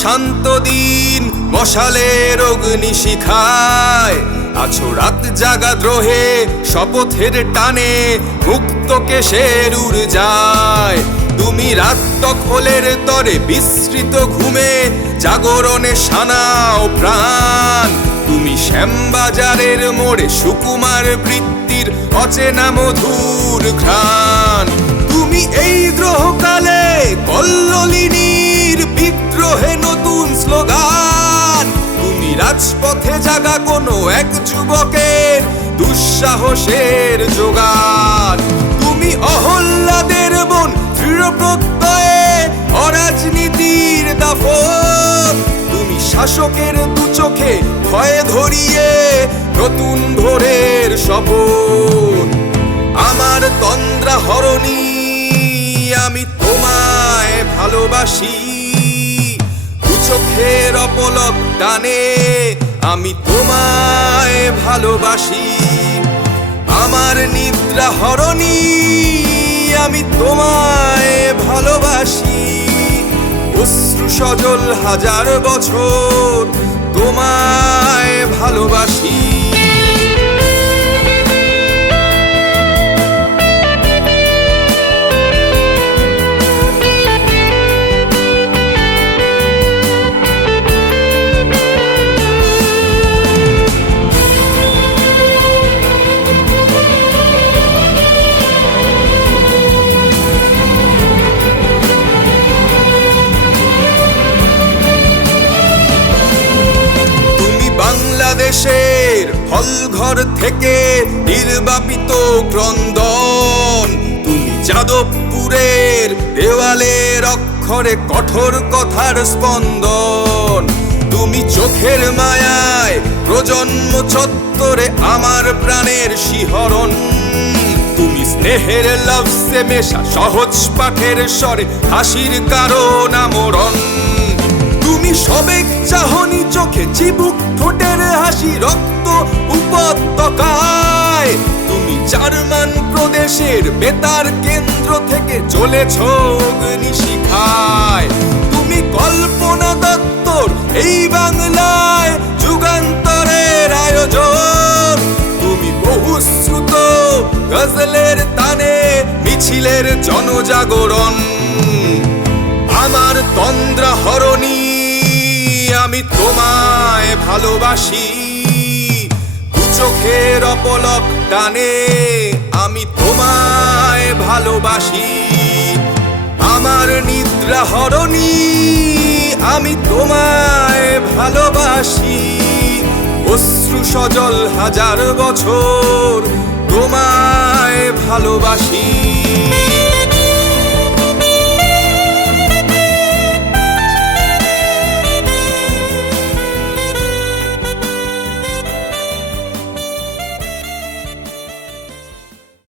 শান্ত দিন মশালের অগ্নিশিখায়, আছো রাত জাগা দ্রোহে শপথের টানে মুক্ত কেশের উড় যায়। তুমি রাত দখলের তরে বিস্তৃত ঘুমে জাগরণে শানাও প্রাণ। তুমি শ্যামবাজারের মোড়ে সুকুমার বৃত্তির অচেনা মধুর ঘ্রাণ। তুমি এই গ্রহকালে কল্লোলিনীর বিদ্রোহে নতুন স্লোগান। তুমি রাজপথে জাগা কোনো এক যুবকের দুঃসাহসের যোগান। তুমি অহল্লাদের বোন দৃঢ় প্রত্যয়ে অরাজনীতির দাফন। তুমি শাসকের দু চোখে ভয়ে ধরিয়ে নতুন ভোরের স্বপন। আমার তন্দ্রা হরণী আমি তোমায় ভালোবাসি, দু চোখের অপলক টানে আমি তোমায় ভালোবাসি। আমার নিদ্রা হরণী আমি তোমায় ভালোবাসি, অশ্রু সজল হাজার বছর তোমায় ভালোবাসি। দেশের হলঘর থেকে নির্বাপিত ক্রন্দন। তুমি যাদবপুরের দেওয়ালের অক্ষরে কঠোর কথার স্পন্দন। তুমি চোখের মায়ায় প্রজন্ম চত্বরে আমার প্রাণের শিহরণ। তুমি স্নেহের লভসে মেশা সহজ পাঠের স্বরে হাসির কারণ আমরণ। তুমি সবেগ চাহনি চোখে চিবুক ঠোঁটের হাসি রক্ত উপত্যকায়। তুমি জার্মান প্রদেশের বেতার কেন্দ্র থেকে চলেছ অগ্নিশিখায়। তুমি কল্পনা দত্তর এই বাংলায় যুগান্তরের আয়োজন। তুমি বহুশ্রুত গজলের তানে মিছিলের জনজাগরণ। আমার তন্দ্রা হরণী আমি তোমায় ভালোবাসি, দু চোখের অপলক টানে আমি তোমায় ভালোবাসি। আমার নিদ্রা হরণী আমি তোমায় ভালোবাসি, অশ্রু সজল হাজার বছর তোমায় ভালোবাসি।